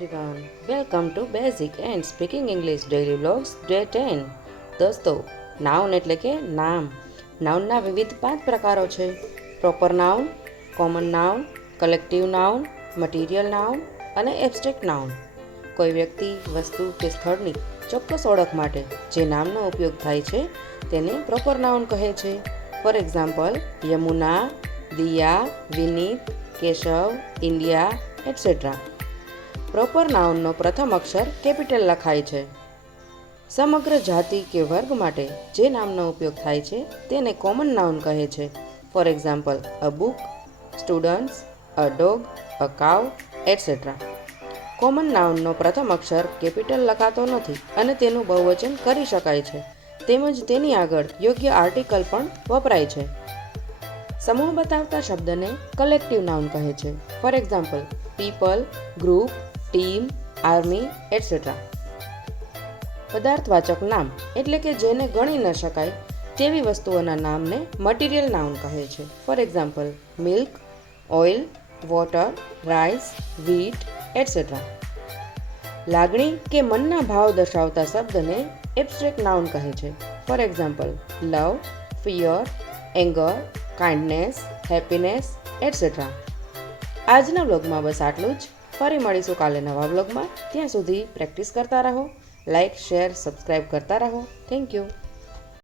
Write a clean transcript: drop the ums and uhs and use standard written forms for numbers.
everyone, welcome to Basic and Speaking English Daily Vlogs Day 10. દોસ્તો, noun એટલે કે નામ. નાઉનના વિવિધ 5 પ્રકારો છે: proper noun, common noun, collective noun, material noun અને એબ્સ્ટ્રેક્ટ નાઉન. કોઈ વ્યક્તિ, વસ્તુ કે સ્થળની ચોક્કસ ઓળખ માટે જે નામનો ઉપયોગ થાય છે તેને પ્રોપર નાઉન કહે છે. For example, Yamuna, Diya, Vineet, Keshav, India, etcetera. Proper નાઉનનો પ્રથમ અક્ષર કેપિટલ લખાય છે. સમગ્ર જાતિ કે વર્ગ માટે જે નામનો ઉપયોગ થાય છે તેને કોમન નાઉન કહે છે. For example, a book, students, a dog, a cow, etcetera. Common નાઉનનો પ્રથમ અક્ષર કેપિટલ લખાતો નથી અને તેનું બહુવચન કરી શકાય છે, તેમજ તેની આગળ યોગ્ય આર્ટિકલ પણ વપરાય છે. સમૂહ બતાવતા શબ્દને કલેક્ટિવ નાઉન કહે છે. For example, people, group, team, army, etcetera. પદાર્થવાચક નામ એટલે કે જેને ગણી ન શકાય તેવી વસ્તુઓના નામને મટીરિયલ નાઉન કહે છે. For example, milk, oil, water, rice, wheat, etcetera. લાગણી કે મનના ભાવ દર્શાવતા શબ્દને એબ્સ્ટ્રેક્ટ નાઉન કહે છે. For example, love, fear, anger, kindness, happiness, etcetera. આજના બ્લોગમાં બસ આટલું જ. ફરી મળીશું કાલે નવા બ્લોગમાં. ત્યાં સુધી પ્રેક્ટિસ કરતા રહો. લાઇક, શેર, સબસ્ક્રાઈબ કરતા રહો. Thank you.